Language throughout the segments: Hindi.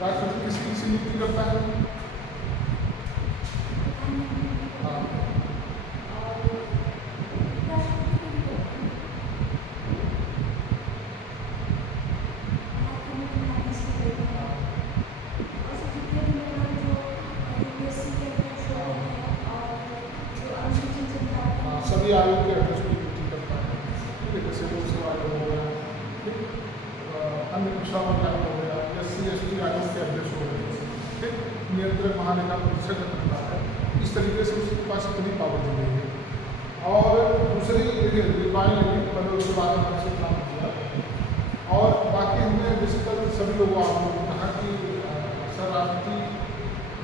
राष्ट्रपति किसकी नियुक्ति करता है? हाँ, सभी आयोग के अध्यक्ष की नियुक्ति करता है। ठीक है, जैसे लोकसेवा आयोग हो गया, ठीक, अन्य पिछड़ा वर्ग आयोग हो गया, SC/ST आयोग के अध्यक्ष हो गए, ठीक, नियंत्रक महालेखा परीक्षक करता है। इस तरीके से उसके पास इतनी पावर दी गई है। और दूसरी रिफाइन पहले उसके बाद में से काम किया। और बाकी हमने बेसिकल सभी लोगों को कहा कि सर राष्ट्रपति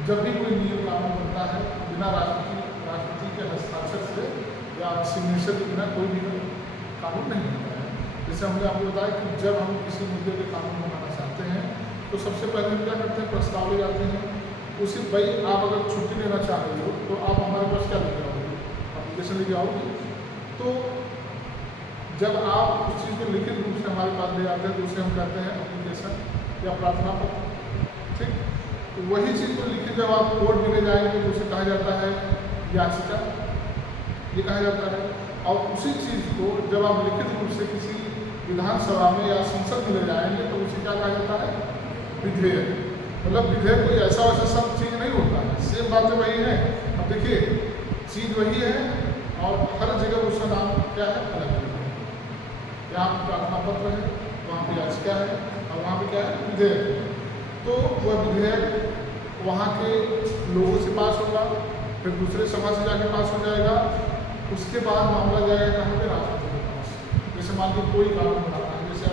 जब भी कोई नियम कानून बनता है बिना राष्ट्रपति के हस्ताक्षर से या सिग्नेचर के बिना कोई भी कानून नहीं बनता है। जैसे हमने आपको बताया कि जब हम किसी मुद्दे पे कानून बनाना चाहते हैं तो सबसे पहले हम क्या करते हैं, प्रस्ताव ले जाते हैं। उसी भाई आप अगर छुट्टी लेना चाह रहे हो तो आप हमारे पास क्या लेके आओगे, एप्लीकेशन लेके आओगे। तो जब आप उस चीज़ को लिखित रूप से हमारे पास ले आते हैं तो उसे हम कहते हैं एप्लीकेशन या प्रार्थना पत्र। ठीक, तो वही चीज़ को लिखित जब आप कोर्ट में ले जाएंगे तो उसे कहा जाता है याचिका, ये कहा जाता है। और उसी चीज़ को जब आप लिखित रूप से किसी विधानसभा में या संसद में ले जाएंगे तो उसे क्या कहा जाता है, विधेयक। मतलब विधेयक कोई ऐसा वैसा सब चीज़ नहीं होता है, सेम बातें वही है। अब देखिए चीज़ वही है और हर जगह उसका नाम क्या है, अलग अलग है। यहाँ पर प्रार्थना पत्र है, वहाँ पर याचिका है और वहाँ पर क्या है, विधेयक है। तो वह विधेयक वहाँ के लोगों से पास होगा, फिर दूसरे सभा से जाके पास हो जाएगा। उसके बाद मामला जाएगा कहाँ पे, राष्ट्रपति के पास। जैसे मान लीजिए कोई कानून बनाना है, जैसे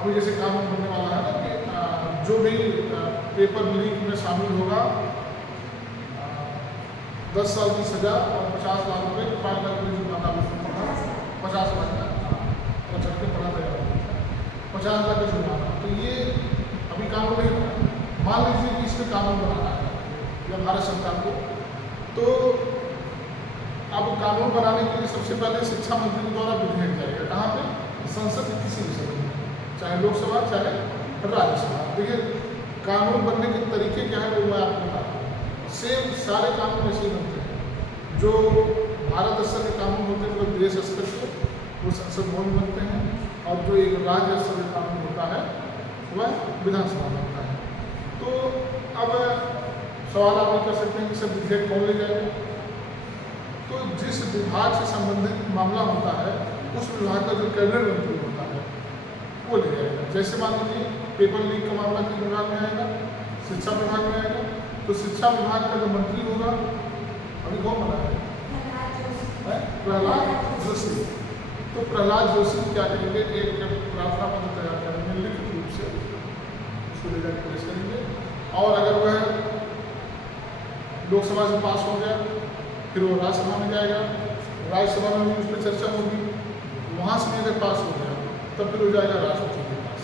अभी जैसे कानून बनने वाला है ना कि जो भी पेपर लीक में शामिल होगा 10 साल की सजा और 50 लाख रुपये की 5 लाख रुपये जुर्माना, 50 लाख का झटके पड़ा गया, 50 लाख का जुर्माना। तो ये अभी कानून नहीं बना। मान लीजिए कि इसमें कानून बनाना है या भारत सरकार को, तो अब कानून बनाने के लिए सबसे पहले शिक्षा मंत्री द्वारा विधेयक जाएगा कहाँ पे, संसद के किसी भी सदन में, चाहे लोकसभा चाहे राज्यसभा। देखिए कानून बनने के तरीके क्या है वो मैं आपको बता रहा हूँ। सेम सारे कानून ऐसे ही बनते हैं। जो भारत स्तर के कानून होते हैं वो देश स्तर के वो संसद भवन में बनते हैं, और जो एक राज्य स्तर का कानून होता है वह विधानसभा में बनता है। तो अब सवाल आप ये कर सकते हैं कि सर विधेयक कौन ले जाएगा। तो जिस विभाग से संबंधित मामला होता है उस विभाग का जो कैबिनेट मंत्री होता है वो ले जाएगा। जैसे मान लीजिए पेपर लीक का मामला किस विभाग में आएगा, शिक्षा विभाग में आएगा। तो शिक्षा विभाग का जो मंत्री होगा, अभी कौन बना है, प्रहलाद जोशी। तो प्रहलाद जोशी क्या करेंगे, एक प्रार्थना पत्र तैयार करेंगे लिखित रूप से, उसको ले जाकर पेश करेंगे। और अगर वह लोकसभा से पास हो गया फिर वो राज्यसभा में जाएगा, राज्यसभा में भी उस पर चर्चा होगी, वहाँ से भी अगर पास हो गया तब फिर हो जाएगा राष्ट्रपति के पास।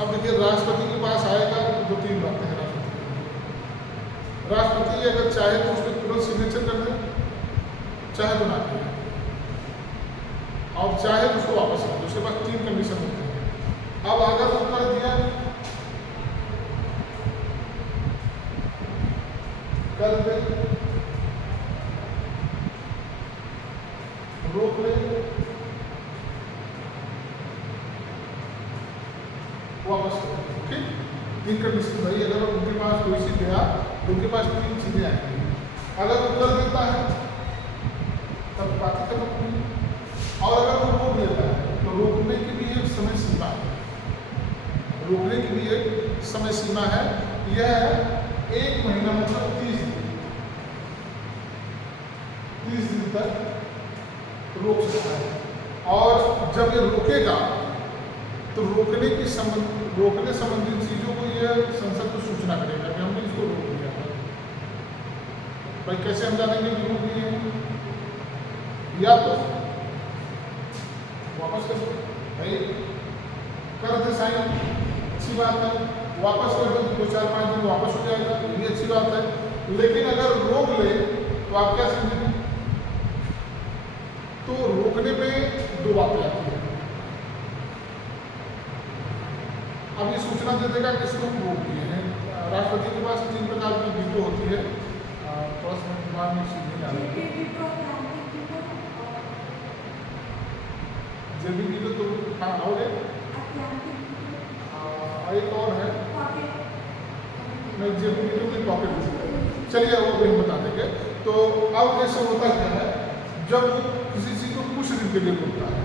अब देखिए राष्ट्रपति के पास आएगा तो 2-3 बातें हैं राष्ट्रपति अगर चाहे तो उस पर तुरंत सिग्नेचर कर दे, चाहे तो ना करें, और चाहे तो उसको वापस कर दे। उसके पास 3 कंडीशन होती है। अब अगर उत्तर दिया कर दे, रोक ले, वापस कर दे। ठीक, 3 कंडीशन भाई। अगर उनके पास कोई चीज गया तो उनके पास 3 चीजें आएंगी। अगर उत्तर देता है तब बात खत्म होगी, और अगर वो रोक लेता है तो रोकने की भी एक समय सीमा है। रोकने की भी एक समय सीमा है, यह है 1 महीना, मतलब 30 दिन तक रोक सकता है। और जब ये रोकेगा तो रोकने संबंधित चीज़ों को यह संसद को सूचना करेगा कि हमने इसको रोक दिया है। भाई कैसे हम जानेंगे कि रोक दिए हैं, या तो वापस कर दो, भाई कर दे साइन, अच्छी बात है, वापस कर दो 2-4-5 दिन वापस हो जाएगा, ये भी अच्छी बात है। लेकिन अगर रोक ले तो आप क्या समझेंगे, तो रोकने पे 2 बातें आती हैं। अब ये सूचना दे देगा कि इसको रोक दिए हैं। राष्ट्रपति के पास 3 प्रकार की वीटो होती है, थोड़ा सा दिमाग में चीज नहीं आ रही है। जेबी वीटो तो हाँ और एक और है नहीं, जेबी वीटो की पॉकेट वीटो। चलिए वो भी हम बता देंगे। तो अब जैसे होता क्या है, जब किसी चीज को कुछ दिन के लिए रोकता है,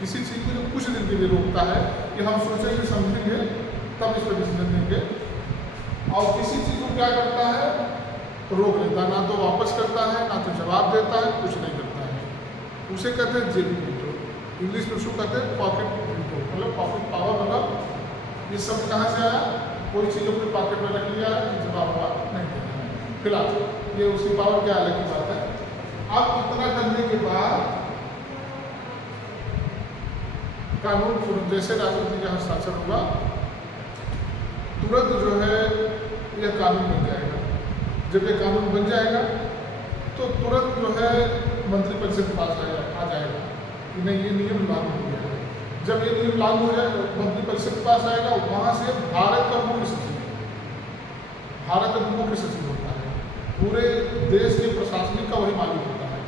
किसी चीज को जो कुछ दिन के लिए रोकता है, कि हम सोचेंगे समझेंगे तब इस पर डिसीजन देंगे, और किसी चीज को क्या करता है, रोक लेता है, ना तो वापस करता है ना तो जवाब देता है, कुछ नहीं करता है, उसे कहते हैं जेबी वीटो। इंग्लिश में उसको कहते हैं पॉकेट वीटो, मतलब पॉकेट पावर। मतलब ये शब्द कहाँ से आया, कोई चीज़ अपने पॉकेट में रख लिया है, जवाब नहीं देना है। फिलहाल ये उसकी पावर क्या अलग की बात है। अब इतना करने के बाद कानून जैसे राष्ट्रपति का हस्ताक्षर होगा, तुरंत जो है यह कानून बन जाएगा। जब ये कानून बन जाएगा तो तुरंत जो है मंत्रिपरिषद के पास आ जाएगा कि नहीं ये नियम लागू हो गया है। जब ये नियम लागू हो जाएगा मंत्रिपरिषद के पास आएगा, वहाँ से भारत का मुख्य सचिव होता है, पूरे देश के प्रशासनिक का वही मालिक होता है।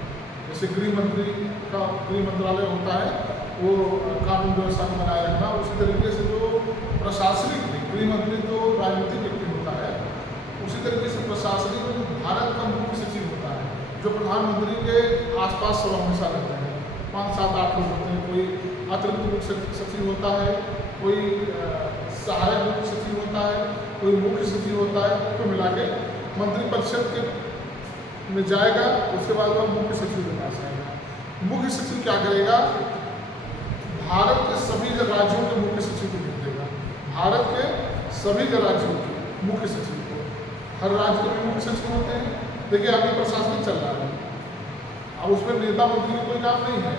जैसे गृह मंत्रालय होता है, वो कानून व्यवस्था को बनाए रखना, उसी तरीके से जो प्रशासनिक गृह मंत्री तो राजनीतिक व्यक्ति होता है, उसी तरीके से प्रशासनिक में भारत का मुख्य सचिव होता है, जो प्रधानमंत्री के आसपास सब हमेशा रहते हैं। 5, 7, 8 लोग होते हैं। कोई अतिरिक्त मुख्य सचिव होता है, कोई सहायक मुख्य सचिव होता है, कोई मुख्य सचिव होता है। तो मिला के मंत्रिपरिषद के में जाएगा, उसके बाद वह मुख्य सचिव के पास आएगा। मुख्य सचिव क्या करेगा, भारत के सभी राज्यों के मुख्य सचिव को भेज देगा। भारत के सभी राज्यों के मुख्य सचिव को, हर राज्य के भी मुख्य सचिव होते हैं। देखिए अभी प्रशासनिक चल रहा है, अब उसमें नेता मंत्री का कोई काम नहीं है।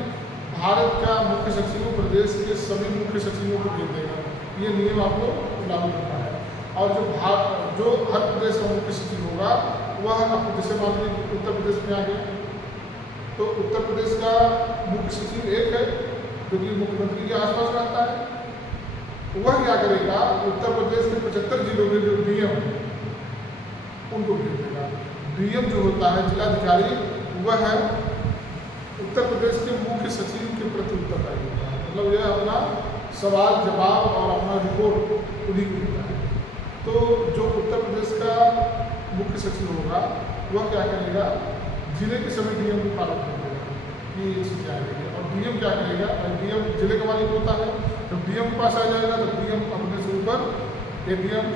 भारत का मुख्य सचिव प्रदेश के सभी मुख्य सचिवों को भेज देगा। ये नियम आपको लागू करना है। और जो हर प्रदेश का मुख्य सचिव होगा, वह आपको जैसे मान लीजिए उत्तर प्रदेश में आ गया, तो उत्तर प्रदेश का मुख्य सचिव एक है जो कि मुख्यमंत्री के आसपास रहता है। वह क्या करेगा, उत्तर प्रदेश के 75 जिलों में जो डीएम है उनको भेज देगा। डीएम जो होता है जिलाधिकारी, वह है उत्तर प्रदेश के मुख्य सचिव के प्रति उत्तरदायी होता है। मतलब यह अपना सवाल जवाब और अपना रिपोर्ट उन्हीं को देता है। तो जो उत्तर प्रदेश का मुख्य सचिव होगा, वह क्या करेगा, जिले के सभी डीएम को पालन कर देगा कि ये चीज़ें आ रही है। और डीएम क्या करेगा, डीएम जिले का मालिक होता है, जब डीएम के पास आ जाएगा तो डीएम अपने से ऊपर एडीएम,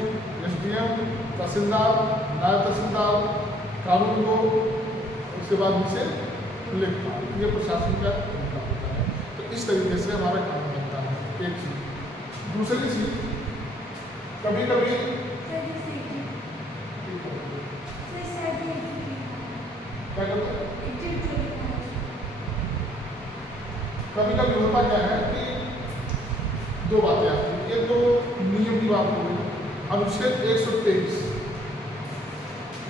एसडीएम, तहसीलदार, नायब तहसीलदार, कानून को उसके बाद नीचे लिखना, ये प्रशासन का तरीका होता है। तो इस तरीके से हमारा काम बनता है। एक चीज़। दूसरी चीज़, कभी कभी क्या करते हैं, कभी कभी होता क्या है कि दो बातें आती हैं। एक तो नियम की बात हो गई, अनुच्छेद 123,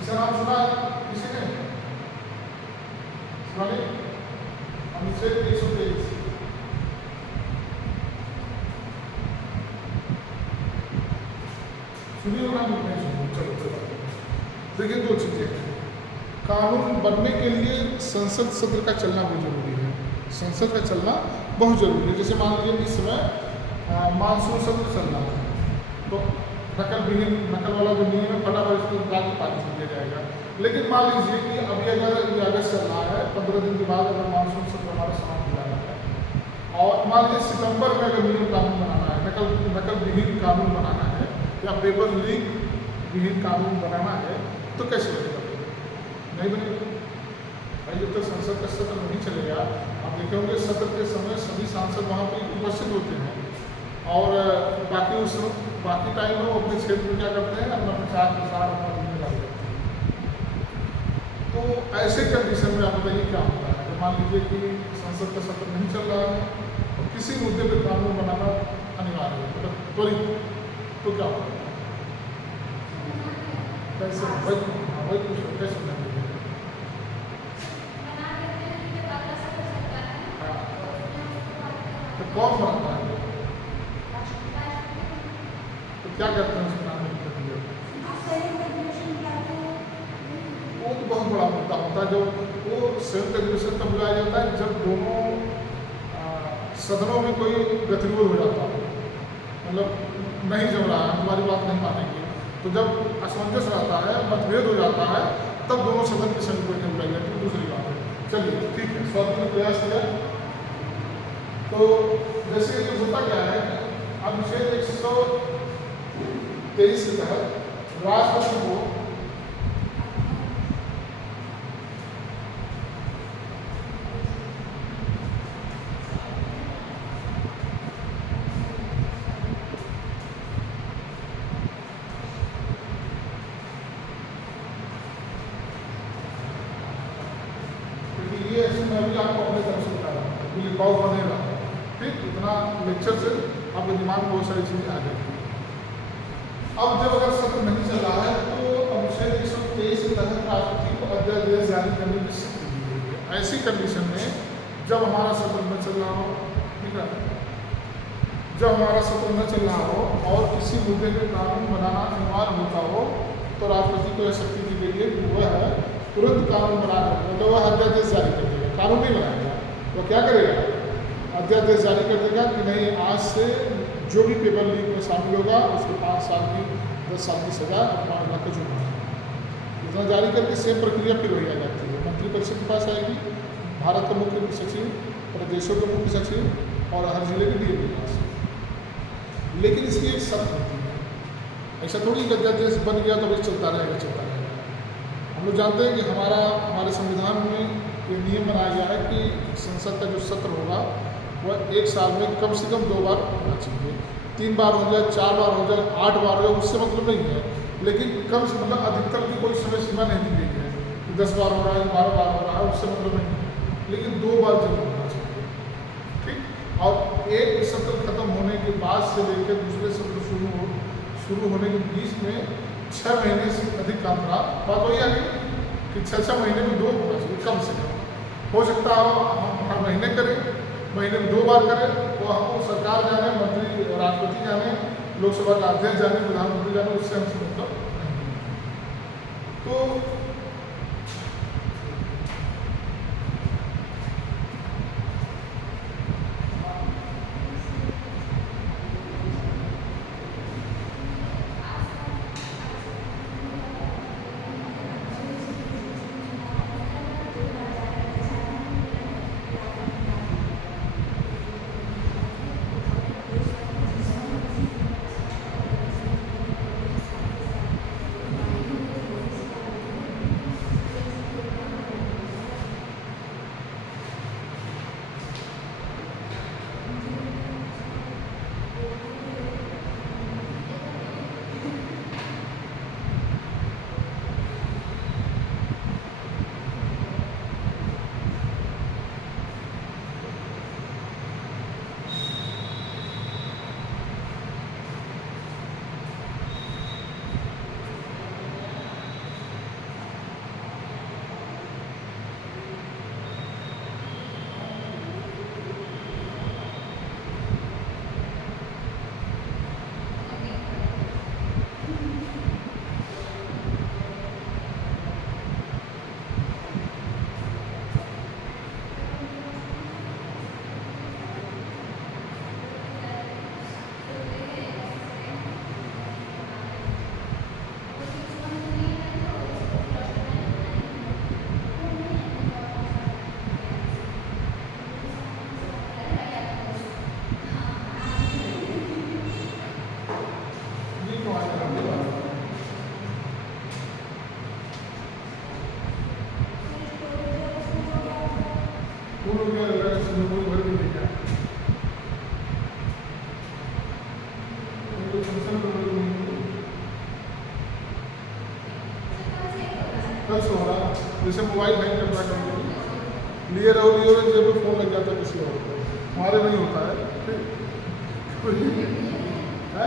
इसका नाम सुना किसी ने? अनुच्छेद 123 सुनिए ना, चलो देखिए दो चीजें हैं। कानून बनने के लिए संसद सत्र का चलना बहुत जरूरी है। संसद का चलना बहुत जरूरी है। जैसे मान लीजिए इस समय मानसून सत्र चल रहा है, तो नकल वाला जो नियम है फटाफट इसको राज्य पारित कर दिया जाएगा। लेकिन मान लीजिए कि अभी अगर अगस्त चल रहा है, 15 दिन के बाद अगर मानसून सत्र हमारा समाप्त हो जाता है, और मान लीजिए सितंबर में अगर नियम कानून बनाना है, नकल विहीन कानून बनाना है या पेपर लीक विहीन कानून बनाना है, तो कैसे बनेगा? नहीं बनेगा भाई। जब तक संसद का सत्र नहीं चलेगा, आप देखे होंगे सत्र के समय सभी सांसद वहाँ पर उपस्थित होते हैं, और बाकी टाइम वो अपने क्षेत्र में क्या करते हैं, अपना प्रचार प्रसार अपना जिम्मेदारी करते हैं। तो ऐसे कंडीशन में आप बताइए क्या होता है। तो मान लीजिए कि संसद का सत्र नहीं चल रहा है और किसी मुद्दे पर कानून बनाना अनिवार्य है, मतलब त्वरित, तो क्या होगा, कैसे वही कैसे बनाएंगे? तो कौन बनाता है? जब वो संयुक्त अधिवेशन तब बुलाया जाता है जब दोनों सदनों में कोई गतिरोध हो जाता है, मतलब नहीं जम रहा है, हमारी बात नहीं मानेंगे, तो जब असमंजस रहता है, मतभेद हो जाता है, तब दोनों सदन की संयुक्त बैठक बुलाई जाती है। दूसरी बात है, चलिए ठीक है, स्वागत में प्रयास किया। तो जैसे ये होता क्या है, अनुच्छेद 123 के तहत राष्ट्रपति को ये मैं भी आपको अपने तरफ से बता रहा हूँ, लिखाव बनेगा, ठीक, इतना लेक्चर से आपके दिमाग में बहुत सारी चीज़ें आ जाएगी। अब जब अगर सत्र नहीं चल रहा है तो अनुच्छेद 123 के तहत राष्ट्रपति को अध्यादेश जारी करने की स्वीकृति दी गई है। ऐसी कंडीशन में जब हमारा सत्र न चल रहा हो, ठीक है, जब हमारा सत्र न चल रहा हो और किसी मुद्दे के कानून बनाना अनिवार्य होता हो, तो राष्ट्रपति को यह शक्ति दी गई है कि वह तुरंत कानून बनाकर, मतलब वह अध्यादेश जारी कर देगा, कानून नहीं बनाएगा, वह क्या करेगा, अध्यादेश जारी कर देगा कि नहीं, आज से जो भी पेपर लीक में शामिल होगा उसको 5 साल की 10 साल की सजा और 5 लाख का जुर्माना, इतना जारी करके सेम प्रक्रिया फिर वही आ जाती है, मंत्रिपरिषद के पास आएगी, भारत का मुख्य सचिव, प्रदेशों के मुख्य सचिव और हर जिले के डीएम के पास। लेकिन इसकी एक शर्त होती है, ऐसा थोड़ी कि अध्यादेश बन गया तो बस चलता रहेगा, चलता रहेगा। हम लोग जानते हैं कि हमारे संविधान में ये नियम बनाया गया है कि संसद का जो सत्र होगा वह 1 साल में कम से कम 2 बार होना चाहिए, 3 बार हो जाए, 4 बार हो जाए, 8 बार हो जाए, उससे मतलब नहीं है, लेकिन कम से मतलब अधिकतम की कोई समय सीमा नहीं दी गई है कि 10 बार हो रहा है, 12 बार हो रहा है, उससे मतलब नहीं है, लेकिन 2 बार जरूर होना चाहिए, ठीक। और एक सत्र खत्म होने के बाद से लेकर दूसरे सत्र शुरू होने के बीच में 6 महीने से अधिक काम रहा, बात वही आ गई कि 6 महीने में 2 होना चाहिए कम से कम। हो सकता है हम हर महीने करें, महीने में 2 बार करें, तो हमको सरकार जाने, मंत्री राष्ट्रपति जाने, लोकसभा का अध्यक्ष जाने, प्रधानमंत्री जाने, उससे हमसे मतलब नहीं। तो जैसे मोबाइल हैंग करना कभी लिए रहो जब भी फ़ोन लग जाता है किसी और को, हमारे नहीं होता है, ठीक है।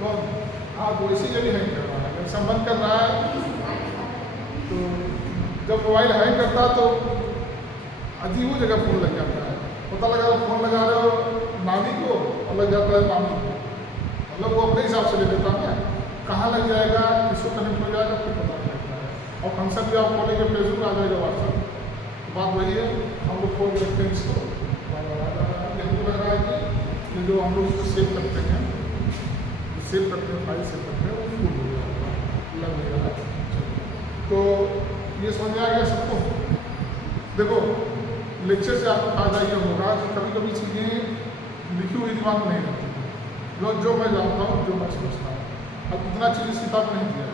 तो हाँ, तो इसी जगह हैंग कर रहा है, अगर संबंध कर रहा है तो जब मोबाइल हैंग करता है तो अजीब जगह फ़ोन लग जाता है, पता लगा फ़ोन लगा रहे हो नानी को और लग जाता है मामी को, मतलब वो अपने हिसाब से ले लेता है, कहाँ लग जाएगा, किसको कनेक्ट हो जाएगा, फिर पता नहीं लगता है। और फंक्शन भी आप खोलेंगे फेसबुक आ जाएगा, व्हाट्सएप, बात वही है। हम लोग खोल रखते हैं इसको, हमको लग रहा है कि ये जो हम लोग उसको सेव करते हैं, सेव करते हैं, फाइल सेव करते हैं, वो फुल हो जाएगा, लग नहीं रहा है। तो ये समझ में आ गया सबको। देखो लेक्चर से आपको फायदा ये होगा कि कभी कभी चीज़ें लिखी हुई दिमाग में नहीं रहती, जो मैं जानता हूँ, जो मैं समझता हूँ। अब इतना चीज़ इस किताब में नहीं दिया है,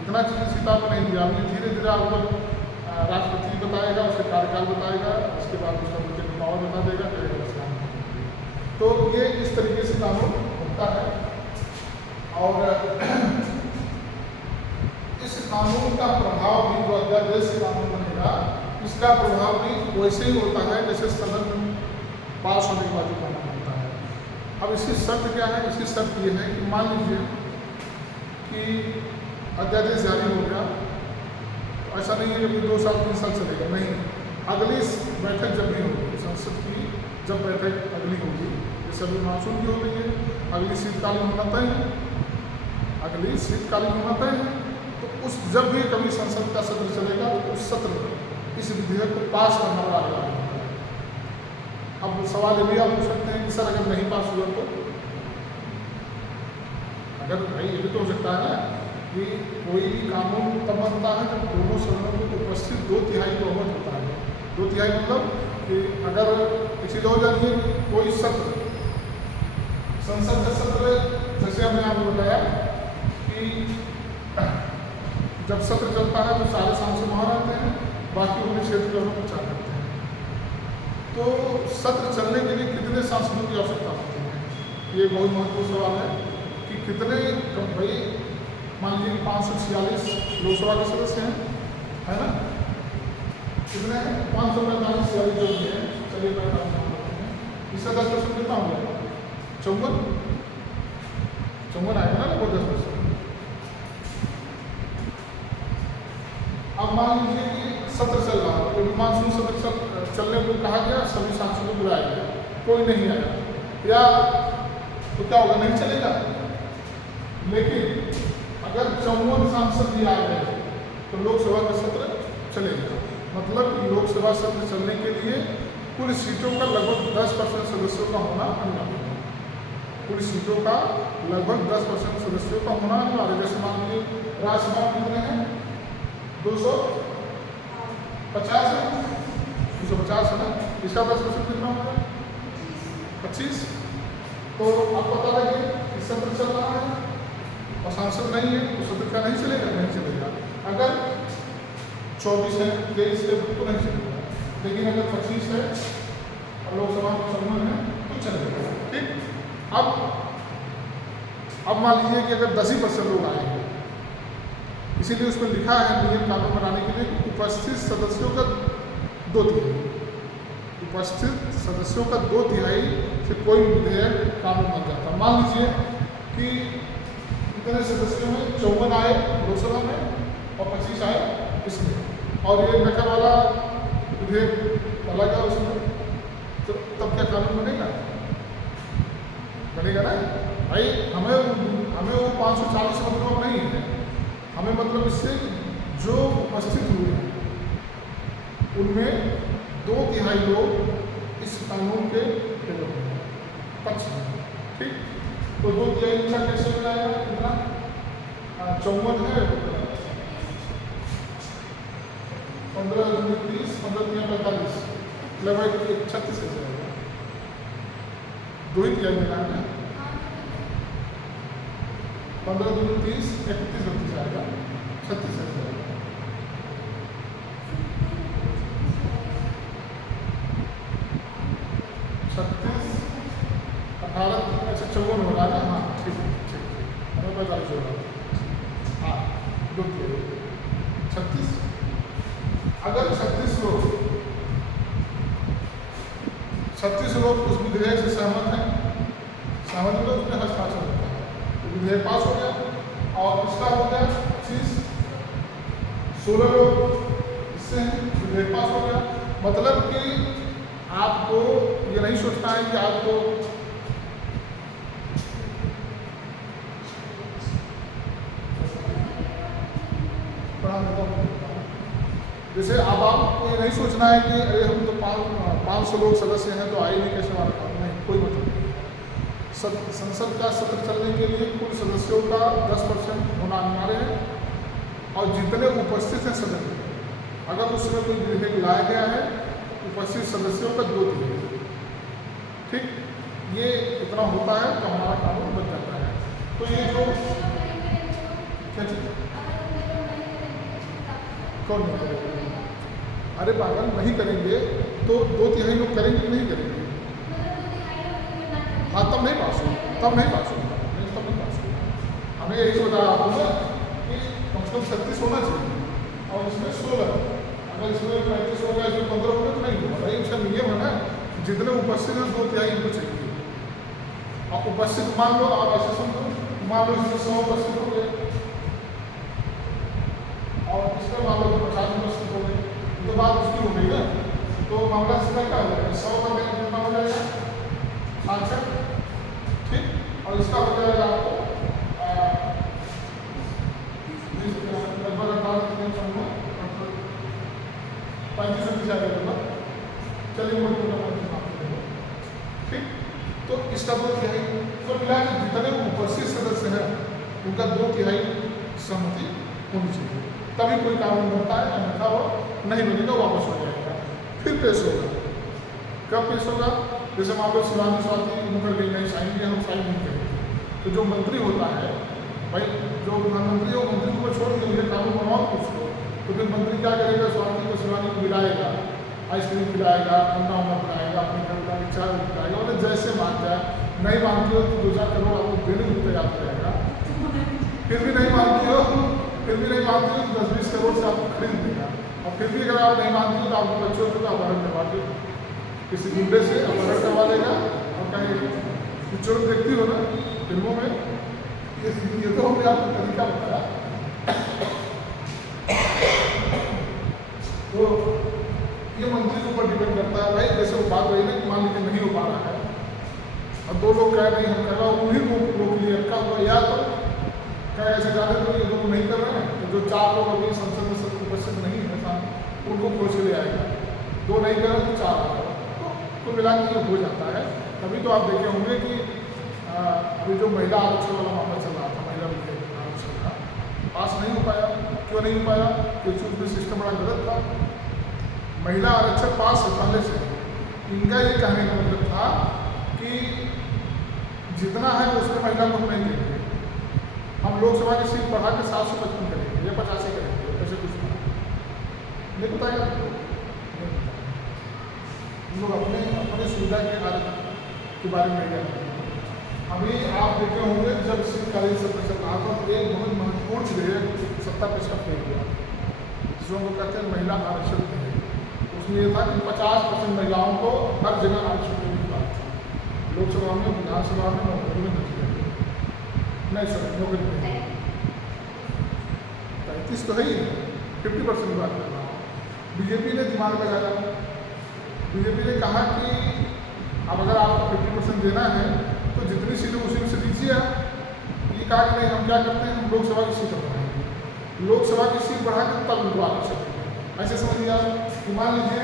इतना चीज़ इस किताब में नहीं दिया। अभी धीरे धीरे आपको राष्ट्रपति बताएगा, उसके कार्यकाल बताएगा, उसके बाद उसका मुझे पावर बता देगा, करेगा। तो ये इस तरीके से कानून होता है। और इस कानून का प्रभाव भी जो अध्यादेश से कानून बनेगा, इसका प्रभाव भी वैसे ही होता है जैसे सदन में पास होने के बाद जो कानून होता है। अब इसकी शर्त क्या है? इसकी शर्त ये है कि मान लीजिए कि अध्यादेश जारी हो गया, तो ऐसा नहीं है कि 2 साल 3 साल चलेगा, नहीं। अगली बैठक जब भी होगी संसद की, जब बैठक अगली होगी, जैसे अभी मानसून की हो गई है, अगली शीतकालीन होना तय है, अगली शीतकालीन होना तय है। तो उस जब भी कभी संसद का सत्र चलेगा, तो उस सत्र में इस विधेयक को पास करना पड़ा। अब सवाल ये भी आप पूछ सकते हैं कि सर अगर नहीं पास हुआ तो, अगर भाई ये भी तो हो सकता है ना कि कोई भी कानून तब बनता है जब दोनों सदनों में उपस्थित 2/3 बहुमत होता है। 2/3 मतलब कि अगर एक चीज़ हो जाती है, कोई सत्र, संसद का सत्र, जैसे हमने आपको बताया कि जब सत्र चलता है तो सारे सांसद वहाँ रहते हैं, बाकी उन्हें क्षेत्र में प्रचार करते हैं। तो सत्र चलने के लिए कितने सांसदों की आवश्यकता होती है, ये बहुत महत्वपूर्ण सवाल है कि कितने। भाई मान लीजिए 546 लोकसभा के सदस्य हैं, है ना, कितने हैं? 545 जो भी है, चलिए मैं काम करते हैं, इसका 10% कितना हो गया? 54 आएगा ना, लगभग 10%। अब मान लीजिए कि सत्र चल रहा है, तो मानसून सत्र चलने को कहा गया, सभी सांसदों को बुलाया गया, कोई नहीं आया, या तो क्या होगा? नहीं चलेगा। लेकिन अगर 54 सांसद भी आ गए तो लोकसभा का सत्र चलेगा। मतलब कि लोकसभा सत्र चलने के लिए कुल सीटों का लगभग 10% सदस्यों का होना अनिवार्य है। कुल सीटों का लगभग 10% सदस्यों का होना अनिवार्य। जैसे मान लीजिए राज्यसभा में कितने हैं? 250 है, 250 है ना, इसका 10% कितना होगा? 25। तो आप पता लगे कि सत्र चल रहा है और सांसद नहीं है, तो सत्र का नहीं चलेगा, नहीं चलेगा। अगर 24 है, 23 है तो नहीं चलेगा, लेकिन अगर 25 है और लोकसभा में 54 है तो चलेगा। ठीक। अब मान लीजिए कि अगर 10% लोग आए हैं, इसीलिए उसमें लिखा है नियम कानून बनाने के लिए उपस्थित सदस्यों का 2/3, उपस्थित सदस्यों का 2/3 से कोई विधेयक कानून बन जाता। मान लीजिए कि कितने सदस्यों में 54 आए लोकसभा में और 25 आए इसमें, और ये मेकर वाला विधेयक अलग है उसमें, तो तब क्या कानून बनेगा? बनेगा ना भाई। हमें वो 540 मतलब नहीं है, हमें मतलब इससे जो उपस्थित हुए हैं उनमें 2/3 लोग इस कानून के फेवर में, पक्ष में। ठीक। तो 2/3 का कैसे हो जाएगा? कितना? 54 है, 15 दूनी 30, 15 3 45, लगभग 36 हो जाएगा। 2/3 मिला है, 15 दूनी 30, 31 32 आएगा, 36 हो जाएगा। अच्छा 54 हो रहा है ना? हाँ ठीक ठीक, 45 हो रहा है। हाँ 36। अगर 36 लोग उस विधेयक से सहमत हैं, सहमत मतलब उसमें हस्ताक्षर होता है, तो विधेयक पास हो गया। और इसका हो गया 25, 16 लोग इससे हैं, विधेयक पास हो गया। मतलब कि आपको ये नहीं सोचना है कि आपको उदाहरण देता हूँ। जैसे अब आपको ये नहीं सोचना है कि अरे हम तो 500 लोग सदस्य हैं तो आए नहीं, कैसे हमारा काम, नहीं, कोई मतलब नहीं। संसद का सत्र चलने के लिए कुल सदस्यों का 10% होना अनिवार्य है और जितने उपस्थित हैं सदन में, अगर उसमें कोई विधेयक लाया गया है उपस्थित सदस्यों का 2/3, ठीक, ये इतना होता है तो हमारा कानून बन जाता है। तो ये जो क्या चीज़ कौन नहीं करेगा? अरे पागल, नहीं करेंगे तो 2/3 लोग करेंगे कि नहीं करेंगे? हाँ, तब नहीं पास होगा, तब नहीं पास होगा, नहीं तब नहीं पास होगा। हमें यही बताया आपको ना कि कम से कम 36 होना चाहिए और इसमें 16, अगर इसमें 35 होगा, इसमें 15 होगा तो नहीं होगा। भाई उसका नियम है ना, जितने उपस्थित हैं 2/3 इनको चाहिए। और उपस्थित मान लो, आप ऐसे समझो, मान लो इसमें 100 उपस्थित हो गए और इसमें मान लो 50 उपस्थित हो गए, तो बात उसकी हो गई ना। तो मामला सीधा क्या हो जाएगा? 100 का कितना हो जाएगा? 66, ठीक, और इसका हो जाएगा आपको लगभग 35 जाएगा, चलिए ठीक। तो इसका 2/3 तो मिला के जितने उपस्थित सदस्य हैं उनका 2/3 सहमति होनी चाहिए, तभी कोई कानून बनता है, अन्यथा वो नहीं बनेगा, वापस हो जाएगा, फिर पेश होगा। कब पेश होगा? जैसे मान लो शिवानी स्वाति मुकर गई, नहीं साइन किया, हम साइन नहीं करेंगे, तो जो मंत्री होता है भाई, जो प्रधानमंत्री है वो मंत्री को छोड़ के ये कानून बनाओ कुछ को, तो फिर मंत्री क्या करेगा? स्वाति को शिवानी को मिलाएगा, आइसक्रीम खिलाएगा, ठंडा उंडा पिलाएगा, अपने घर का चाय पिलाएगा, उन्हें जैसे मान जाए। नहीं मानती हो तो 2-4 करोड़ आपको देने को तैयार करेगा, फिर भी नहीं मानती हो तो 10-20 करोड़ से आपको खरीद देगा, और फिर भी अगर आप नहीं मानती हो तो आपके बच्चों को अपहरण करवा दो, किसी गुंडे से अपहरण करवा देगा। और कहीं पिक्चर देखती हो ना फिल्मों में, ये तो हमने आपको तरीका बताया। तो ये मंत्री के ऊपर डिपेंड करता है भाई, जैसे वो बात रही ना कि मान लीजिए नहीं हो पा रहा है और 2 लोग कह रहे हैं हम कर रहा हूँ, उन्हीं को रोक लिए रखा हुआ, या तो क्या ऐसे जाने तो ये 2 नहीं कर रहे हैं, तो जो 4 लोग अभी संसद में सब उपस्थित नहीं है साथ उनको खोज के ले आएगा, 2 नहीं कर रहे तो 4 आ जाएगा, तो मिला के हो जाता है। तभी तो आप देखे होंगे कि अभी जो महिला आरक्षण वाला मामला चल रहा था, महिला विधेयक आरक्षण का पास नहीं हो पाया। क्यों नहीं हो पाया? क्योंकि उसमें सिस्टम बड़ा गलत था। महिला आरक्षण पास है पहले से, इनका ये कहने का मतलब था कि जितना है उसमें महिला को नहीं देंगे, हम लोकसभा की सीट बढ़ा के 755 करेंगे या 85 करेंगे, ऐसे कुछ नहीं बताएगा। हम लोग अपने सुविधा के कार्य के बारे में नहीं जानते। अभी आप देखे होंगे जब शीतकालीन सत्र चल रहा था, एक बहुत महत्वपूर्ण विधेयक सत्ता पेश किया गया जिसको हम कहते हैं महिला आरक्षण विधेयक। उसमें यह था कि 50% महिलाओं को हर जगह आरक्षण देने की बात थी, लोकसभा में, विधानसभा में, नौकरी में नहीं, सर नौकरी में 35 तो है ही, 50% की बात कर रहा हूँ। बीजेपी ने दिमाग लगाया, बीजेपी ने कहा कि अब अगर आपको 50% देना है तो जितनी सीटें उसी में से दीजिए आप। ये कहा कि नहीं, हम क्या करते हैं, हम लोकसभा की सीट बढ़ाएंगे, लोकसभा की सीट बढ़ा कर तब उनको आरक्षण देंगे। ऐसे समझिए आप कि मान लीजिए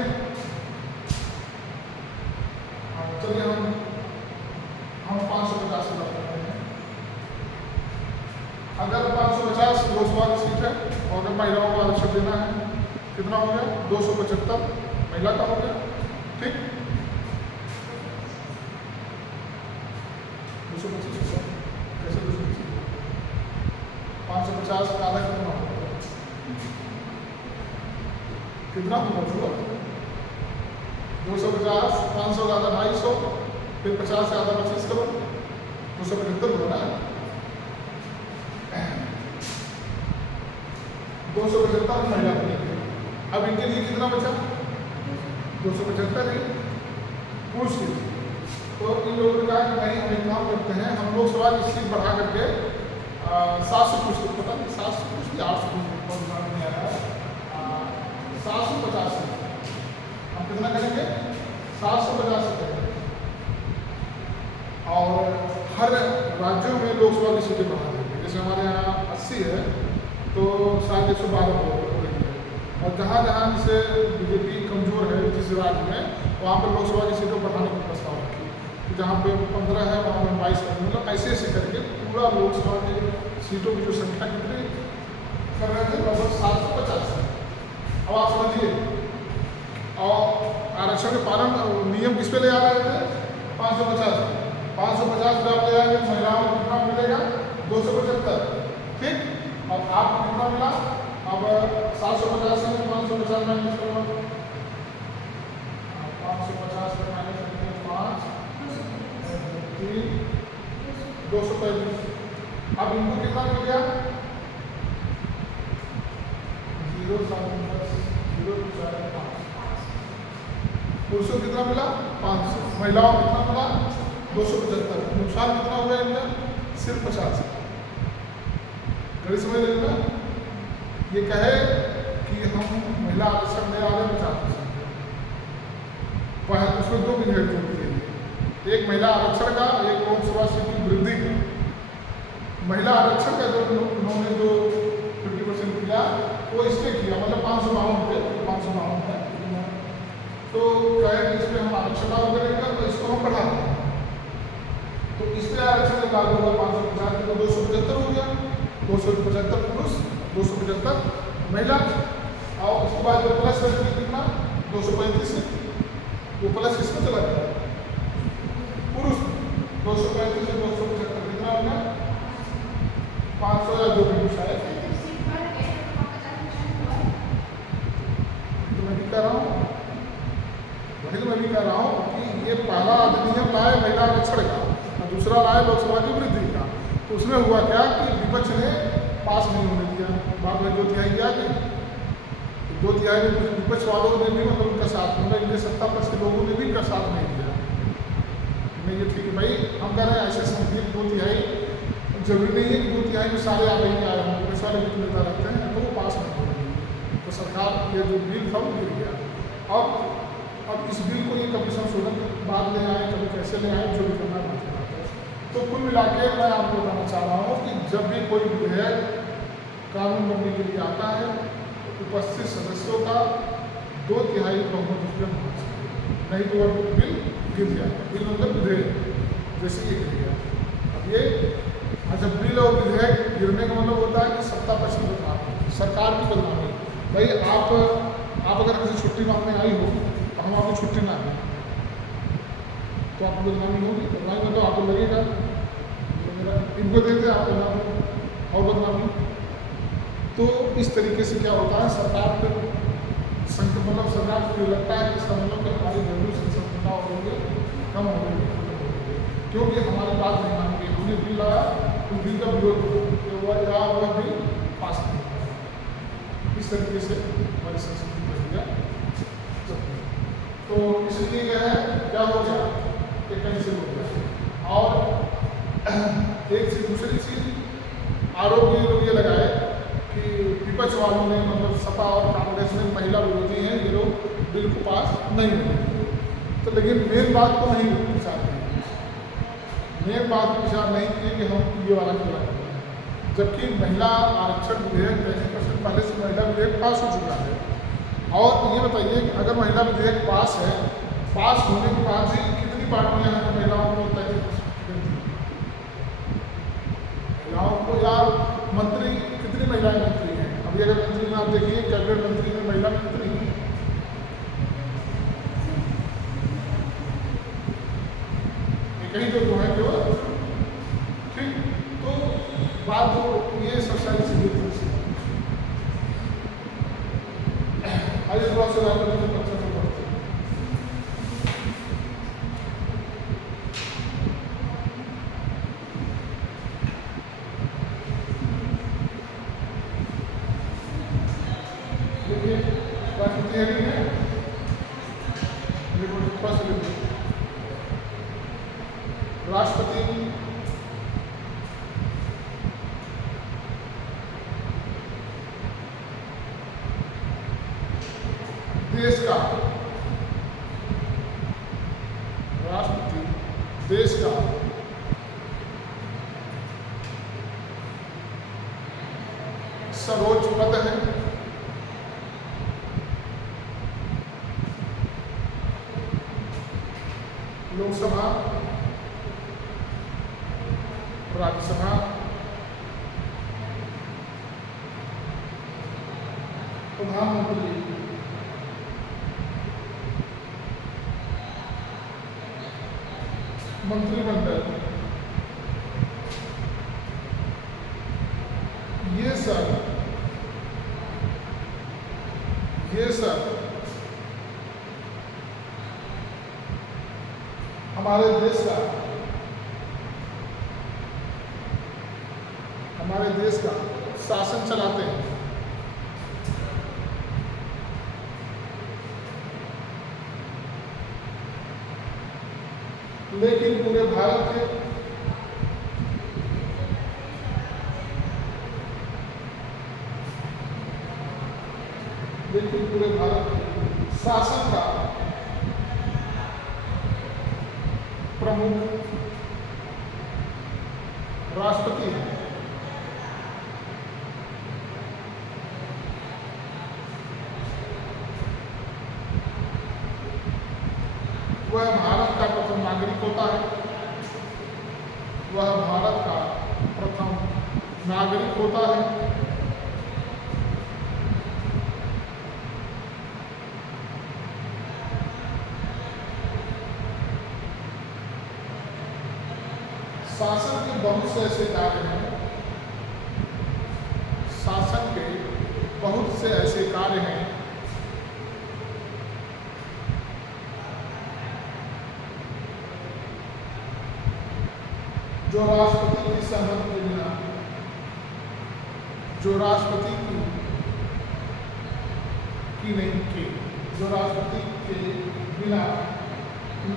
चलिए हम 550 की बात करते हैं। अगर 550 लोकसभा की सीट है और अगर महिलाओं को आरक्षण देना है, कितना हो गया? 275 महिला का हो गया, ठीक, 225 होगा, कैसे 225? 550 का आधा कितना होगा? कितना होगा? 250, 500 का आधा 250, फिर 50 का आधा 25 करो, 275 होगा ना। 275 महिला बनेगी। अब इनके लिए कितना बचा? 275 ही पूछ लीजिए। तो इन लोगों ने कहा कि नहीं, हम एक काम करते हैं, हम लोकसभा की सीट बढ़ा करके 700 कुछ, पता नहीं 700 कुछ या 800 कुछ नहीं आ रहा है, 750 हम कितना करेंगे? 750 करेंगे। और हर राज्यों में लोकसभा की सीटें बढ़ा देंगे। जैसे हमारे यहाँ 80 है तो शायद 112 हो रही है। और जहाँ जहाँ से बीजेपी कमज़ोर है जिस राज्य में, वहाँ पर लोकसभा की सीटों बढ़ाने का प्रस्ताव रखी कि जहाँ पे 15 है वहाँ पर 22 कर, मतलब ऐसे ऐसे करके पूरा लोकसभा की सीटों की जो संख्या कितनी कर रहे थे, लगभग 750 है। अब आप समझिए, और आरक्षण के पालन नियम किस पे ले आ रहे थे? 550 पे आप ले आएंगे, महिलाओं को कितना मिलेगा? 275, ठीक। और आपको कितना मिला? अब 750 में 550 माइनस करो, 550 में माइनस करते हैं 5, 3, 235। अब इनको कितना मिल गया? 0, 7, 10, 0, 4, 5। पुरुषों कितना मिला? 500। महिलाओं कितना मिला? 275। नुकसान कितना हो गया इनका? सिर्फ 50। गणित समझ रहे ना? ये कहे कि हम महिला आरक्षण ले आ रहे हैं 50%, उसमें 2 विधेयक जोड़ दिए, एक महिला आरक्षण का, एक लोकसभा सीट की वृद्धि का। महिला आरक्षण का जो उन्होंने जो 50% किया वो इसने किया, मतलब 552 पे 552 है, तो कहे कि इसमें हम आरक्षण लागू करेंगे तो इसको हम बढ़ा देंगे। तो इसमें आरक्षण लागू हुआ 550 तो 275 हो गया, 275 पुरुष, 275 महिला। और उसके बाद जो प्लस है कितना? 235 है, वो प्लस किसमें चला गया? पुरुष। 235 से 275 कितना हो गया? 500 या जो भी शायद। तो मैं भी कह रहा हूँ, वही तो मैं भी कह रहा हूँ कि ये पहला अधिनियम लाए महिला आरक्षण का और दूसरा लाए लोकसभा की वृद्धि का। तो उसमें हुआ क्या कि विपक्ष ने पास नहीं होने दिया, बाद में 2 तिहाई किया कि 2 तिहाई में विपक्ष वालों ने भी मतलब उनका साथ, मतलब इनके सत्ता पक्ष के लोगों ने भी उनका साथ नहीं दिया। नहीं, ये ठीक है भाई, हम कह रहे हैं ऐसे समझिए 2 तिहाई जरूरी नहीं है कि 2 तिहाई में सारे आ रहे आए हों, पुलिस वाले भी नेता रहते हैं तो वो पास नहीं हो रही। तो सरकार ये जो बिल था वो गिर गया। अब इस बिल को ये कभी संशोधन बाद ले आए, कभी कैसे ले आए, जो भी करना है। तो कुल मिला के मैं आपको बताना चाह रहा हूँ कि जब भी कोई विधेयक कानून बनने के लिए आता है तो उपस्थित सदस्यों का 2 तिहाई बहुमत उसमें होना चाहिए, नहीं तो वह बिल गिर जाएगा। बिल मतलब विधेयक, जैसे ये गिर गया। अब ये जब बिल और विधेयक गिरने का मतलब होता है कि सत्ता पक्ष की बदनामी, सरकार की बदनामी। भाई आप अगर किसी छुट्टी मांगने आई हो तो हम आपको छुट्टी ना दें तो आपको बदनामी होगी। बदनामी मतलब आपको लगेगा इनको देते आप बदनामी और बदनामी। तो इस तरीके से क्या होता है, सरकार पर मतलब सरकार को लगता है कि इसका मतलब कि हमारी वैल्यू संसदता हो रही है, कम हो रही है, क्योंकि हमारी बात नहीं मानी गई। हमने बिल लाया तो बिल का विरोध हुआ या वह बिल पास नहीं हुआ। इस तरीके से हमारी संस्कृति प्रक्रिया चलती है। तो इसलिए यह है क्या हो गया, कैंसिल हो गया। और एक से दूसरी चीज आरोप ये लगाए कि विपक्ष वालों ने, मतलब सपा और कांग्रेस में महिला विरोधी हैं, ये लोग बिल को पास नहीं होंगे। तो लेकिन मेन बात को नहीं विचार किए, मेन बात विचार नहीं किए कि हम ये वाला क्यों करते हैं, जबकि महिला आरक्षण विधेयक 33% पहले से महिला विधेयक पास हो चुका है। और ये बताइए कि अगर महिला विधेयक पास है, पास होने के बाद भी कितनी पार्टियां हैं महिलाओं को 33% महिलाओं को, या मंत्री कितनी महिलाएं मंत्री हैं? अभी अगर मंत्री में आप देखिए, कैबिनेट मंत्री में महिला कितनी है? कहीं तो है केवल, ठीक। तो बात तो ये सबसे आइए थोड़ा सा अच्छा से बढ़ते हैं। देखिए राष्ट्रपति हेडिंग है, राष्ट्रपति देश का, राष्ट्रपति देश का सर्वोच्च पद है। लोकसभा, राज्यसभा, प्रधानमंत्री, मंत्रिमंडल, ये सब हमारे देश का शासन चलाते हैं। लेकिन पूरे भारत के शासन का प्रमुख राष्ट्रपति है। वह भारत का प्रथम नागरिक होता है। शासन के बहुत से ऐसे कार्य हैं जो राष्ट्रपति की सहमति के बिना, जो राष्ट्रपति के बिना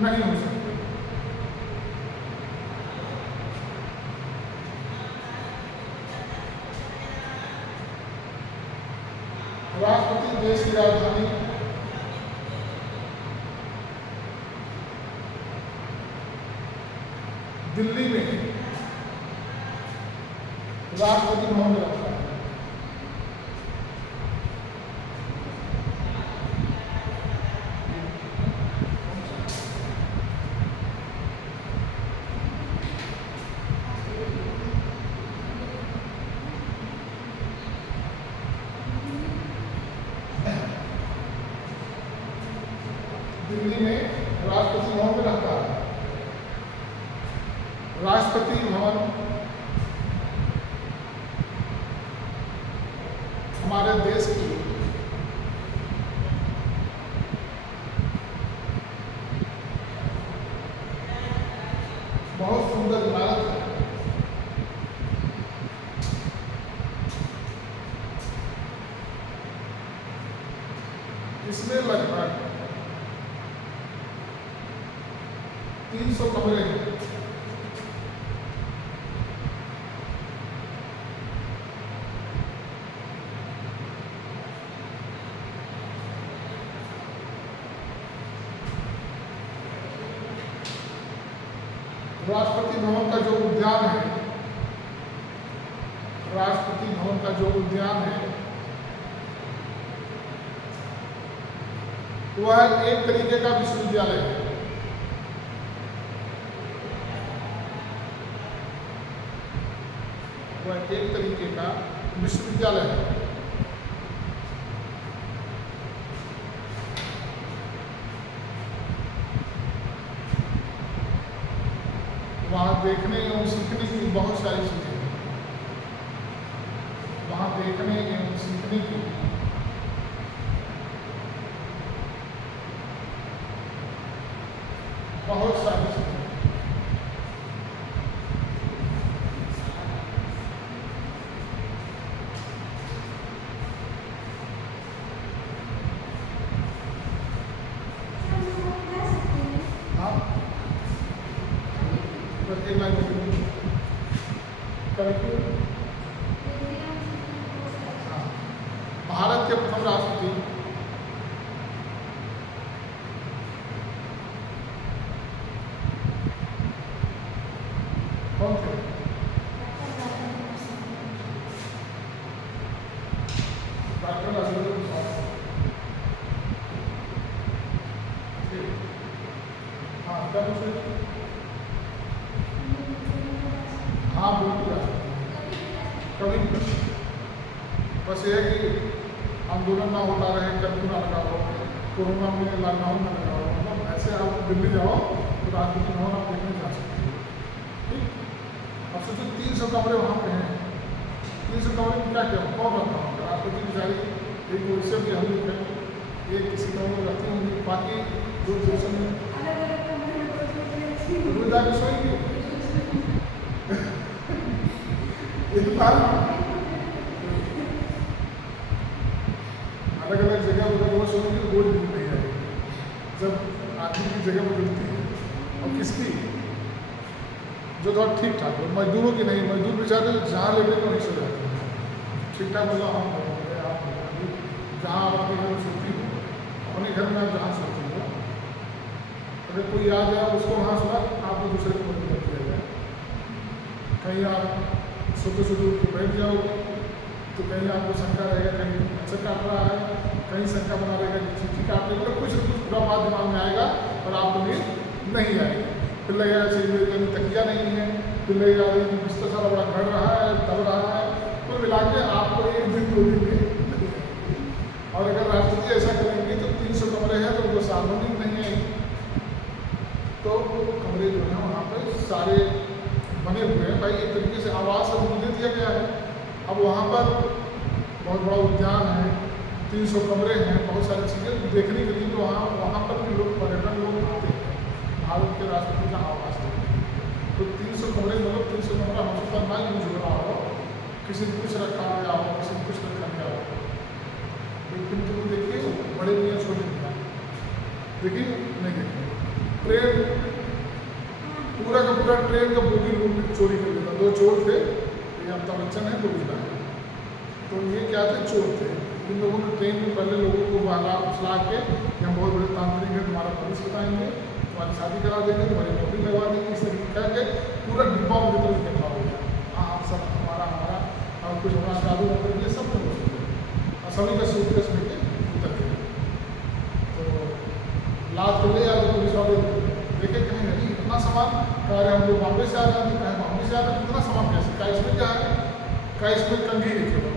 नहीं हो सकते। राष्ट्रपति देश की राजधानी दिल्ली में राष्ट्रपति भवन में रखता है। दिल्ली में राष्ट्रपति भवन में रहता है। राष्ट्रपति भवन हमारे देश की बहुत सुंदर इमारत है। इसमें लगभग 300 कमरे हैं। राष्ट्रपति भवन का जो उद्यान है वह एक तरीके का विश्वविद्यालय है। वहाँ देखने एवं सीखने की बहुत सारी चीजें हैं। बहुत सारी चीजें। भारत के प्रथम राष्ट्रपति कौन थे? डॉक्टर राजेंद्र प्रसाद। हाँ क्या पूछ रहे थे? हाँ बिल्कुल आ सकते हैं, कभी भी कर सकते हैं। बस ये है कि आंदोलन ना होता रहे, कर्फ्यू ना लगा हो, कोरोना में लॉकडाउन में लगा हो, मतलब ऐसे आप दिल्ली जाओ तो राजनीति भवन आप देखने जा सकते हो। ठीक, अब सोचो 300 कमरे वहाँ पे हैं, 300 कमरे में क्या क्या कौन रहता होगा? राष्ट्रपति बेचारी एक ओडिशा की हम लोग हैं, एक किसी कमरे में रहती होंगी, बाकी जो देशों में रोज जाके सोएंगे। एक बार अलग अलग जगह पर रोज सोएंगे तो रोज नींद नहीं आएगी, जब आदमी की जगह बदलती है। और किसकी? जो थोड़ा ठीक ठाक हो, मजदूरों की नहीं। मजदूर बेचारे जहाँ लेटे तो वहीं सो जाते हैं, ठीक ठाक मतलब हम जहाँ आप अपने घर में सोती हो, अपने घर में आप जहाँ सोती हो, अगर कोई आ जाए उसको वहाँ सुना, आपको दूसरे को मदद कर दिया जाए। कहीं आप सोते सोते उठ के बैठ जाओगे तो कहीं आपको शंका रहेगा, कहीं अच्छा काट रहा है, कहीं शंका बना रहेगा कि चिट्ठी काट रही, मतलब कुछ न कुछ बुरा बात दिमाग में आएगा और आपको नींद नहीं आएगी। फिर लगेगा चाहिए कहीं तकिया नहीं है, फिर लगेगा कि बिस्तर सारा बड़ा घट रहा है, दब रहा है, कुल मिला के आपको 1 दिन 2 दिन में नहीं आएगी। और अगर राष्ट्रपति ऐसा करेंगे तो 300 कमरे हैं तो उनको साल में नींद नहीं आएगी। तो कमरे जो हैं वहाँ पर सारे बने हुए हैं भाई, एक तरीके से आवास मुझे दिया गया है। अब वहाँ पर बहुत बड़ा उद्यान है, 300 कमरे हैं, बहुत सारी चीज़ें देखने के लिए, तो वहाँ पर भी लोग पर्यटन लोग आते हैं भारत के राष्ट्रपति का आवास देखने। तो 300 कमरे मतलब 300 कमरा हो सकता ना यूज हो रहा हो, किसी ने कुछ रखा गया हो, किसी ने कुछ रखा गया हो। लेकिन तुम देखिए बड़े मियाँ छोटे मियाँ देखिए नहीं देखिए, ट्रेन पूरा का पूरा ट्रेन का बोगी लोग चोरी कर लेता। 2 चोर थे, ये अमिताभ बच्चन है, 2 गुंडा है। तो ये क्या थे? चोर थे। इन लोगों ने ट्रेन में पहले लोगों को बहला फुसला के कि हम बहुत बड़े तांत्रिक हैं, तुम्हारा पुलिस बताएंगे, तुम्हारी शादी करा देंगे, तुम्हारी नौकरी लगवा देंगे, इस तरीके कह के पूरा डिब्बा उनके तरफ इकट्ठा हो गया। हाँ आप सब हमारा और कुछ हमारा जादू कर दिए, सब कुछ और सभी का सूटकेस लेके उतर गए। तो लाद के ले आए पुलिस वाले, देखे कहीं नहीं इतना सामान, कह रहे हम लोग बॉम्बे से आ रहे हैं, कहीं बॉम्बे से आ रहे हैं, इतना सामान कैसे? क्या इसमें क्या है? क्या इसमें कंघी है? केवल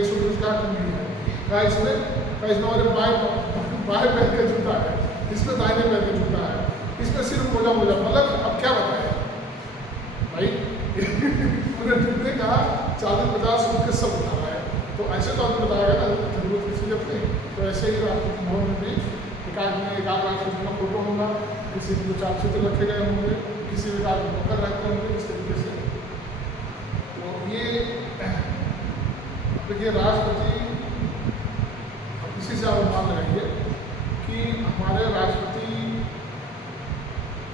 120 का कंघी है। क्या इसमें हमारे बाएं पैर का जूता है, इसमें दाहिने पैर का जूता है, इसमें सिर्फ मोजा, मतलब अब क्या बताए भाई? पूरे ने कहा 40-50 सूटकेस सब उठा रहा है, तो ऐसे तो आपको बताएगा ना, जरूरत किसी जब नहीं। तो ऐसे ही राष्ट्रपति भवन में भी एक आध राष्ट्रपति का फोटो होगा, किसी को 4 चित्र रखे गए होंगे, किसी भी कार्य नौकर रहते होंगे, इस तरीके से। तो ये देखिए राष्ट्रपति, इसी से आप अनुमान लगाइए कि हमारे राष्ट्रपति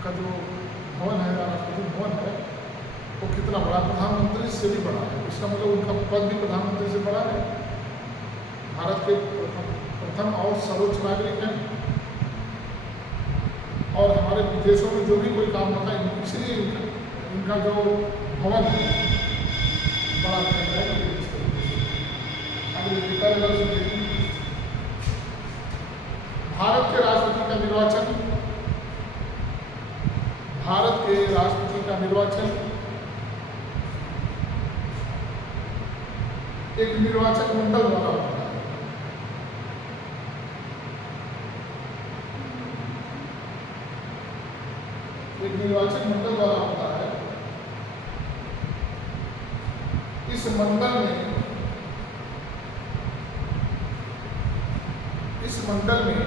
का जो भवन है, राष्ट्रपति भवन है, वो कितना बड़ा, प्रधानमंत्री से भी बड़ा है। इसका मतलब उनका पद भी प्रधानमंत्री से बड़ा है। भारत के प्रथम और सर्वोच्च नागरिक हैं, और हमारे विदेशों में जो भी कोई काम होता है, इसलिए इनका जो भवन है बड़ा है। भारत के राष्ट्रपति का निर्वाचन, भारत के राष्ट्रपति का निर्वाचन एक निर्वाचन मंडल द्वारा होता है। एक निर्वाचन मंडल द्वारा होता है। इस मंडल में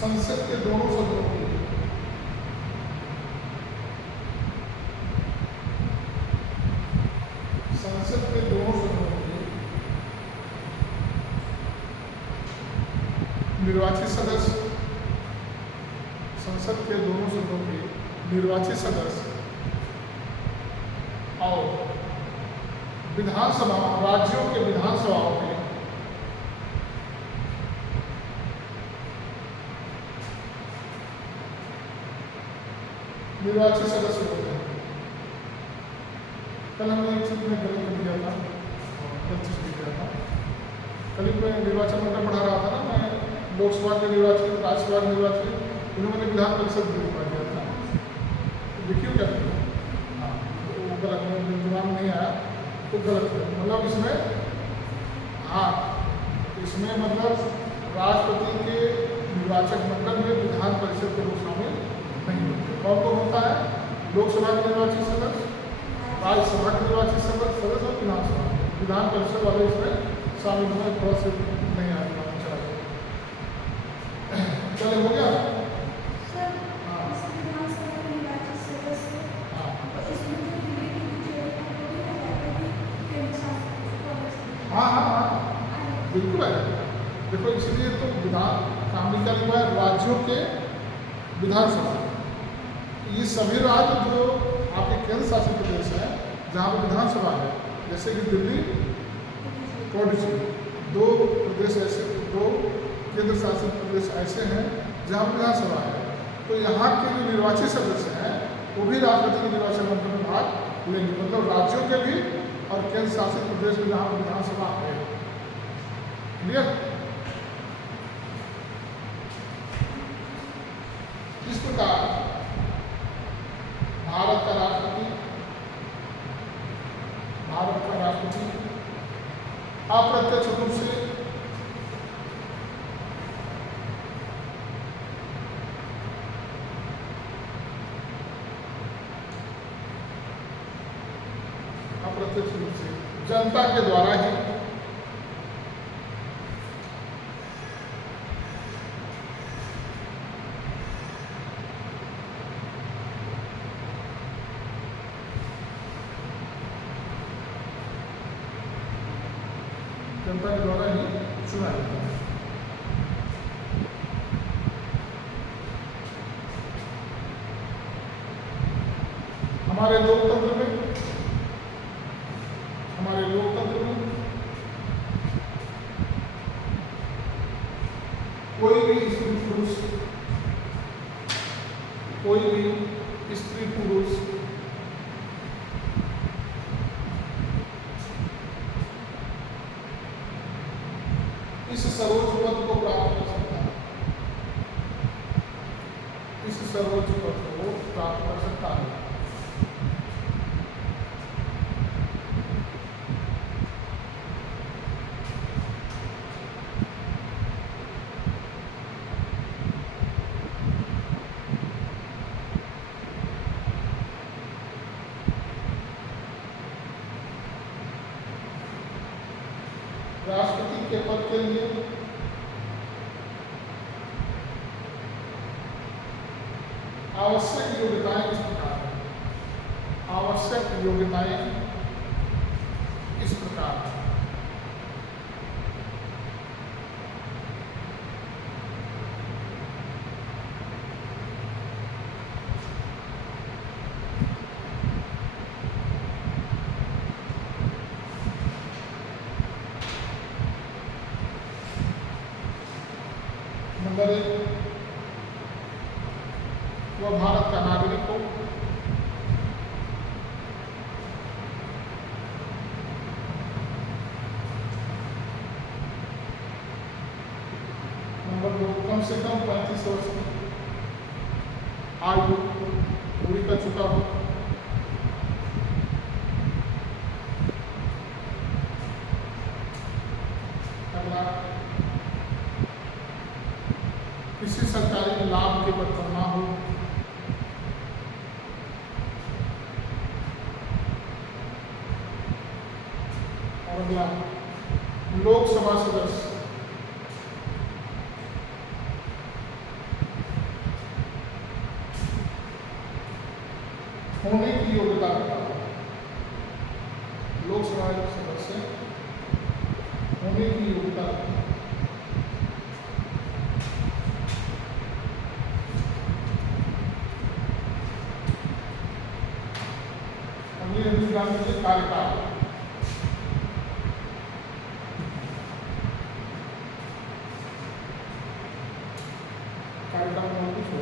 संसद के दोनों सदनों की निर्वाचित सदस्य, संसद के दोनों सदनों के निर्वाचित सदस्य और विधानसभा, राज्यों के विधानसभाओं में निर्वाचित सदस्य होते हैं। कल हमने एक चीज में गलत कर दिया था, 25 लिख रहा था। कल मैं निर्वाचन मंडल पढ़ा रहा था ना, मैं लोकसभा के निर्वाचन, राज्यसभा के निर्वाचन, इन्होंने विधान परिषद में लिखवा दिया था। तो देखिए क्या था, हाँ तो वो गलत है, दिमाग नहीं आया तो गलत है। मतलब इसमें हाँ, इसमें मतलब राष्ट्रपति के निर्वाचक मंडल में विधान परिषद के लोग शामिल नहीं होते। कौन कौन होता है? लोकसभा के निर्वाचित सदस्य, राज्यसभा के निर्वाचित सदस्य और विधानसभा। विधान परिषद वाले इसमें शामिल होने थोड़ा से नहीं आना चाहिए। चले, हो गया? हाँ हाँ हाँ हाँ बिल्कुल है। देखो इसलिए तो विधान काम निकल हुआ है राज्यों के विधानसभा। ये सभी राज्य जो आपके केंद्र शासित प्रदेश है जहाँ पर विधानसभा है, जैसे कि दिल्ली, पुडुचेरी, 2 प्रदेश ऐसे, 2 केंद्र शासित प्रदेश ऐसे हैं जहाँ पर विधानसभा है। तो यहाँ के जो निर्वाचित सदस्य हैं वो भी राष्ट्रपति के निर्वाचन मंडल में भाग लेंगे। मतलब राज्यों के भी और केंद्र शासित प्रदेश में जहाँ विधानसभा है। क्लियर? इस प्रकार भारत का राष्ट्रपति अप्रत्यक्ष रूप से जनता के द्वारा ही चुना जाता है। हमारे लोकतंत्र में कोई भी स्त्री पुरुष इस सर्वोच्च पद को प्राप्त कर सकता है। राष्ट्रपति के पद के लिए आवश्यक योग्यताएं इस प्रकार हैं। नंबर 1, वह भारत का नागरिक हो। नंबर 2, कम से कम 35 वर्ष की आयु पूरी कर चुका हो। अगला, किसी सरकारी लाभ के पात्र ना हो। और अगला, लोकसभा सदस्य होने की योग्यता रखता है। लोकसभा सदस्य होने की योग्यता रखता है। कार्यकाल में कुछ हो